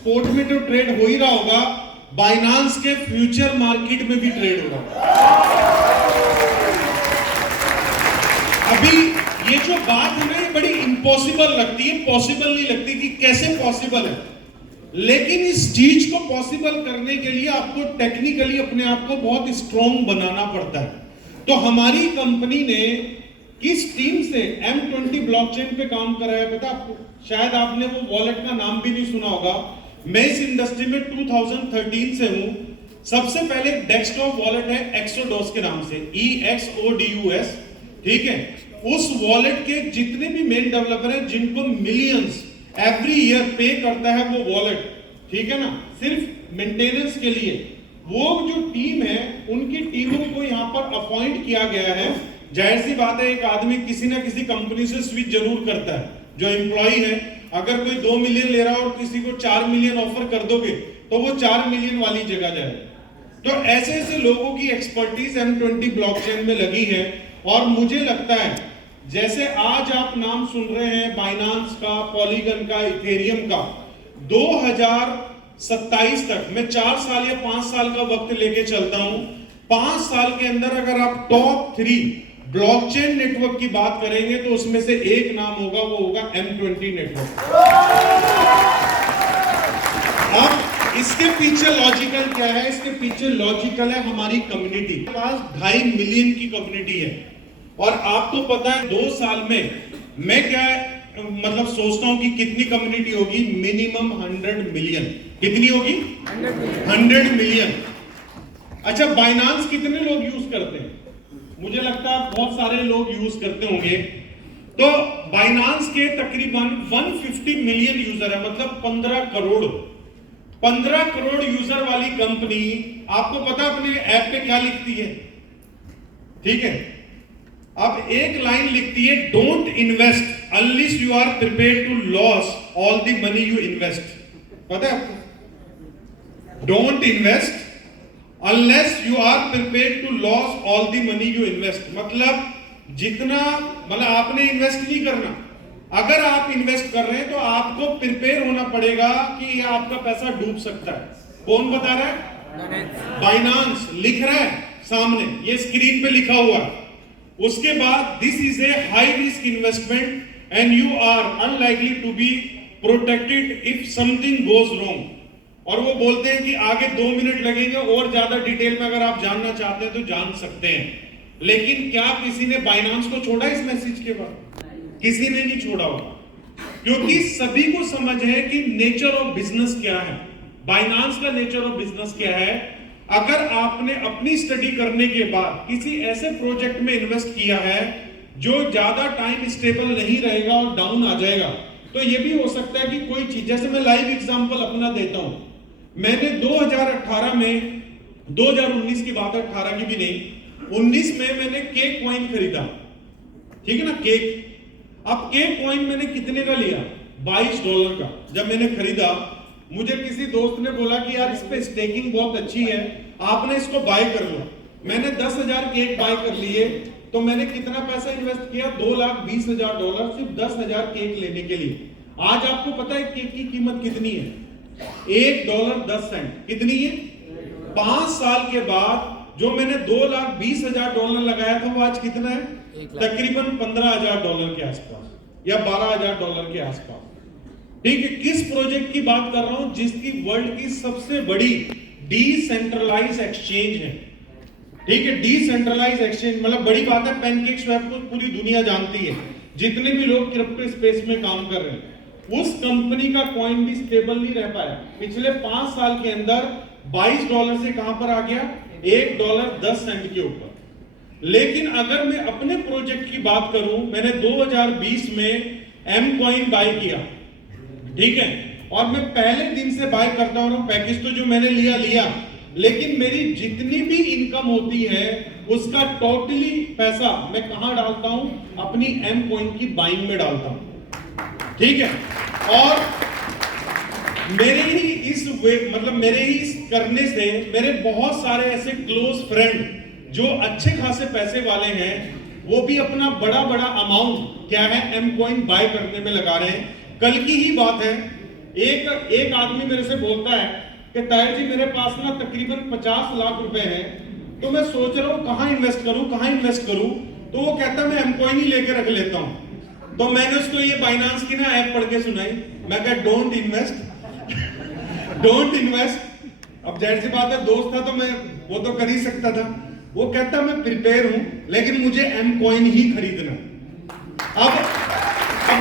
Sport में तो trade हो ही रहा होगा, बाइनांस के फ्यूचर मार्केट में भी ट्रेड हो रहा है। अभी ये जो बात है ना, ये बड़ी इम्पॉसिबल लगती है, पॉसिबल नहीं लगती कि कैसे पॉसिबल है, लेकिन इस चीज को पॉसिबल करने के लिए आपको टेक्निकली अपने आप को बहुत स्ट्रॉन्ग बनाना पड़ता है। तो हमारी कंपनी ने किस टीम से M20 ब्लॉकचेन पे काम कराया पता आपको? शायद आपने वो वॉलेट का नाम भी नहीं सुना होगा। मैं इस इंडस्ट्री में 2013 से हूं। सबसे पहले डेस्कटॉप वॉलेट है एक्सोडोस के नाम से, EXODUS, ठीक है। उस वॉलेट के जितने भी मेन डेवलपर हैं जिनको मिलियंस एवरी ईयर पे करता है वो वॉलेट, ठीक है ना, सिर्फ मेंटेनेंस के लिए, वो जो टीम है उनकी टीमों को यहां पर अपॉइंट किया गया है। जाहिर सी बात है, एक आदमी किसी ना किसी कंपनी से स्विच जरूर करता है। जो एम्प्लॉय है, अगर कोई 2 मिलियन ले रहा है और किसी को 4 मिलियन ऑफर कर दोगे तो वो 4 मिलियन वाली जगह जाएगा। तो ऐसे ऐसे लोगों की एक्सपर्टीज M20 ब्लॉकचेन में लगी है। और मुझे लगता है जैसे आज आप नाम सुन रहे हैं बाइनांस का, पॉलीगन का, इथेरियम का, 2027 तक मैं 4 साल या 5 साल का वक्त लेके चलता हूं। 5 साल के अंदर अगर आप टॉप 3 ब्लॉकचेन नेटवर्क की बात करेंगे तो उसमें से एक नाम होगा, वो होगा M20 नेटवर्क। अब इसके पीछे लॉजिकल क्या है? इसके पीछे लॉजिकल है हमारी कम्युनिटी। के पास 2.5 मिलियन की कम्युनिटी है। और आपको पता है 2 साल में मैं क्या मतलब सोचता हूं कि कितनी कम्युनिटी होगी? Minimum 100 million. कितनी होगी? 100 मिलियन। अच्छा, बाइनांस कितने लोग यूज करते हैं? मुझे लगता है बहुत सारे लोग यूज करते होंगे। तो बाइनांस के तकरीबन 150 मिलियन यूजर है, मतलब 15 करोड़। 15 करोड़ यूजर वाली कंपनी, आपको पता अपने ऐप पे क्या लिखती है? ठीक है, अब एक लाइन लिखती है, don't invest unless you are prepared to loss all the money you invest. पता है आपको? Don't invest unless you are prepared to loss all the money you invest. मतलब जितना, मतलब आपने इन्वेस्ट नहीं करना। अगर आप इन्वेस्ट कर रहे हैं तो आपको प्रिपेयर होना पड़ेगा कि ये आपका पैसा डूब सकता है। कौन बता रहा है? बाइनांस लिख रहा है सामने, ये स्क्रीन पे लिखा हुआ है। उसके बाद this is a high risk investment and you are unlikely to be protected if something goes wrong. और वो बोलते हैं कि आगे 2 मिनट लगेंगे, और ज्यादा डिटेल में अगर आप जानना चाहते हैं तो जान सकते हैं। लेकिन क्या किसी ने बाइनांस को छोड़ा इस मैसेज के बाद? किसी ने नहीं छोड़ा होगा, क्योंकि सभी को समझ है कि नेचर ऑफ बिजनेस क्या है, बाइनांस का नेचर ऑफ बिजनेस क्या है। अगर आपने अपनी स्टडी करने के बाद किसी ऐसे प्रोजेक्ट में इन्वेस्ट किया है जो ज्यादा टाइम स्टेबल नहीं रहेगा और डाउन आ जाएगा, तो ये भी हो सकता है कि कोई चीज, जैसे मैं लाइव एग्जांपल अपना देता हूं। मैंने 2018 में, 2019 की बात है, 18 की भी नहीं, 19 में मैंने केक कॉइन खरीदा, ठीक है ना, केक। अब केक कॉइन मैंने कितने का लिया? $22 का। जब मैंने खरीदा, मुझे किसी दोस्त ने बोला कि यार इस पे स्टेकिंग बहुत अच्छी है, आपने इसको बाय कर लो। मैंने 10,000 केक बाय कर लिए। तो मैंने कितना पैसा इन्वेस्ट किया? $2,20,000 सिर्फ 10,000 केक लेने के लिए। आज आपको पता है केक की कीमत कितनी है? $1.10। कितनी है? 5 साल के बाद जो मैंने $2,20,000 लगाया था, वो आज कितना है? तकरीबन $15,000 के आसपास या $12,000 के आसपास। ठीक है, किस प्रोजेक्ट की बात कर रहा हूं? जिसकी वर्ल्ड की सबसे बड़ी डिसेंट्रलाइज एक्सचेंज है। ठीक है, डिसेंट्रलाइज एक्सचेंज मतलब बड़ी बात है। पैनकेक स्वैप को पूरी दुनिया जानती है, जितने भी लोग क्रिप्टो स्पेस में काम कर रहे हैं। उस कंपनी का कॉइन भी स्टेबल नहीं रह पाया। पिछले 5 साल के अंदर $22 से कहां पर आ गया? $1.10 के ऊपर। लेकिन अगर मैं अपने प्रोजेक्ट की बात करूं, मैंने 2020 में एम कॉइन बाय किया, ठीक है, और मैं पहले दिन से बाय करता हूं। पैकेज तो जो मैंने लिया, लेकिन मेरी जितनी भी इनकम होती है उसका टोटली पैसा मैं कहां डालता हूं? अपनी एम कॉइन की बाइंग में डालता हूं, ठीक है। और मेरे ही इस मतलब मेरे ही इस करने से मेरे बहुत सारे ऐसे क्लोज फ्रेंड जो अच्छे खासे पैसे वाले हैं, वो भी अपना बड़ा अमाउंट क्या है, एम कॉइन बाय करने में लगा रहे हैं। कल की ही बात है, एक आदमी मेरे से बोलता है कि ताहिर जी मेरे पास ना तकरीबन 50 लाख रुपए हैं, तो मैं सोच रहा हूँ कहाँ इन्वेस्ट करूँ। तो वो कहता है मैं एमकॉइन ही लेके रख लेता हूँ। तो मैंने उसको ये बाइनांस की ना ऐप पढ़ के सुनाई। मैं कहा डोंट इन्वेस्ट। अब जाहिर सी बात है, दोस्त था तो मैं वो तो कर ही सकता था। वो कहता मैं प्रिपेयर हूं, लेकिन मुझे एमकॉइन ही खरीदना। अब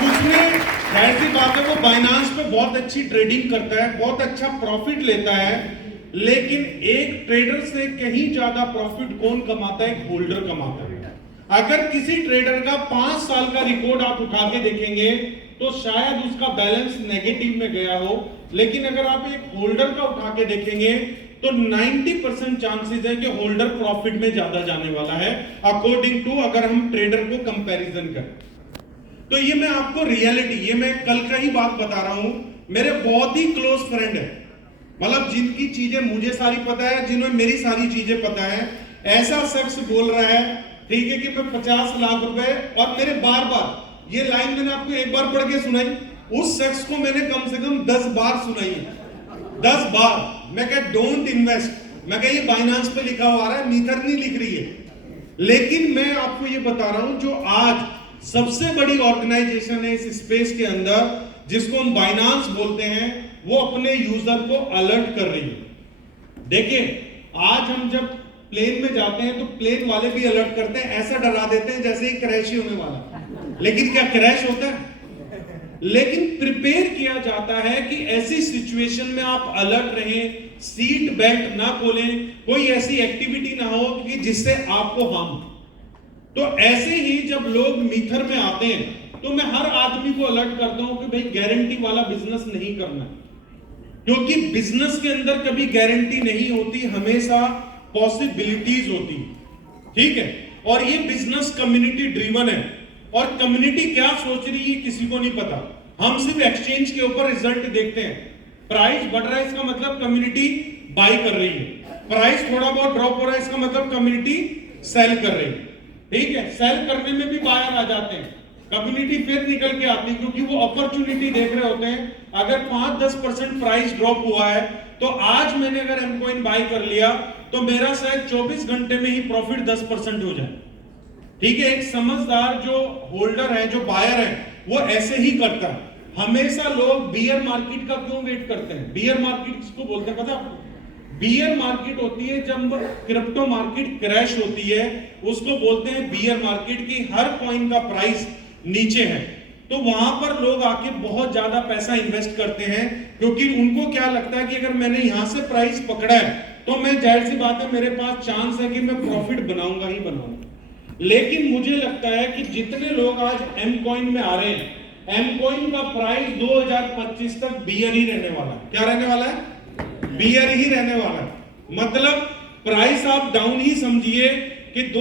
उसने जाहिर सी बात है, वो बाइनांस पे बहुत अच्छी ट्रेडिंग करता है, बहुत अच्छा प्रॉफिट लेता है, लेकिन एक ट्रेडर से कहीं ज्यादा प्रॉफिट कौन कमाता है? एक होल्डर कमाता है। अगर किसी ट्रेडर का 5 साल का रिकॉर्ड आप उठा के देखेंगे तो शायद उसका बैलेंस नेगेटिव में गया हो, लेकिन अगर आप एक होल्डर का उठा के देखेंगे तो 90% चांसेस है कि होल्डर प्रॉफिट में ज्यादा जाने वाला है, अकॉर्डिंग टू अगर हम ट्रेडर को कंपैरिजन करें। तो ये मैं आपको रियलिटी, ये मैं कल का ही बात बता रहा हूं। मेरे बहुत ही क्लोज फ्रेंड है, मतलब जिनकी चीजें मुझे सारी पता है, जिन्हें मेरी सारी चीजें पता है, ऐसा शख्स बोल रहा है, ठीक है, कि मैं 50 लाख रुपए, और मेरे बार बार ये लाइन मैंने आपको एक बार पढ़ के सुनाई, उस शख्स को मैंने कम से कम 10 बार सुनाई है, 10 बार। मैं कह डोंट इन्वेस्ट, मैं कह ये बाइनांस पे लिखा हुआ आ रहा है, मीथर नहीं लिख रही है। लेकिन मैं आपको ये बता रहा हूं, जो आज सबसे बड़ी ऑर्गेनाइजेशन है इस स्पेस के अंदर, जिसको हम बाइनांस बोलते हैं, वो अपने यूजर को अलर्ट कर रही है। देखिए, आज हम जब प्लेन में जाते हैं तो प्लेन वाले भी अलर्ट करते हैं, ऐसा डरा देते हैं जैसे ही क्रैश ही होने वाला, लेकिन क्या क्रैश होता है? लेकिन प्रिपेयर किया जाता है कि ऐसी सिचुएशन में आप अलर्ट रहें, सीट बेल्ट ना खोलें, कोई ऐसी एक्टिविटी ना हो कि जिससे आपको हार्म। तो ऐसे ही जब लोग मीथर में आते हैं तो मैं हर आदमी को अलर्ट करता हूं कि भाई गारंटी वाला बिजनेस नहीं करना, क्योंकि बिजनेस के अंदर कभी गारंटी नहीं होती, हमेशा पॉसिबिलिटीज होती, ठीक है। और ये बिजनेस कम्युनिटी ड्रिवन है, और कम्युनिटी क्या सोच रही है किसी को नहीं पता। हम सिर्फ एक्सचेंज के ऊपर रिजल्ट देखते हैं, प्राइस बढ़ रहा है इसका मतलब कम्युनिटी बाय कर रही है, प्राइस थोड़ा बहुत ड्रॉप हो रहा है इसका मतलब कम्युनिटी सेल कर रही है, ठीक है। सेल करने में भी बायर आ जाते हैं, कम्युनिटी फिर निकल के आती है, क्योंकि वो अपॉर्चुनिटी देख रहे होते हैं। अगर 5-10% प्राइस ड्रॉप हुआ है तो आज मैंने अगर एमकॉइन बाय कर लिया तो मेरा शायद 24 घंटे में ही प्रॉफिट 10% हो जाए, ठीक है। एक समझदार जो होल्डर है, जो बायर है, वो ऐसे ही करता है। हमेशा लोग बियर मार्केट का क्यों वेट करते हैं? बियर मार्केट किसको बोलते हैं पता आपको? बियर मार्केट होती है जब क्रिप्टो मार्केट क्रैश होती है, उसको बोलते हैं बियर मार्केट की। हर कॉइन का प्राइस नीचे है, तो वहां पर लोग आके बहुत ज्यादा पैसा इन्वेस्ट करते हैं, क्योंकि उनको क्या लगता है कि अगर मैंने यहां से प्राइस पकड़ा है तो मैं, जाहिर सी बात है, मेरे पास चांस है कि मैं प्रॉफिट बनाऊंगा ही बनाऊंगा। लेकिन मुझे लगता है कि जितने लोग आज एमकॉइन में आ रहे हैं, एमकॉइन का प्राइस 2025 तक बियर ही रहने वाला है। क्या रहने वाला है? बियर ही रहने वाला है। मतलब प्राइस आप डाउन ही समझिए कि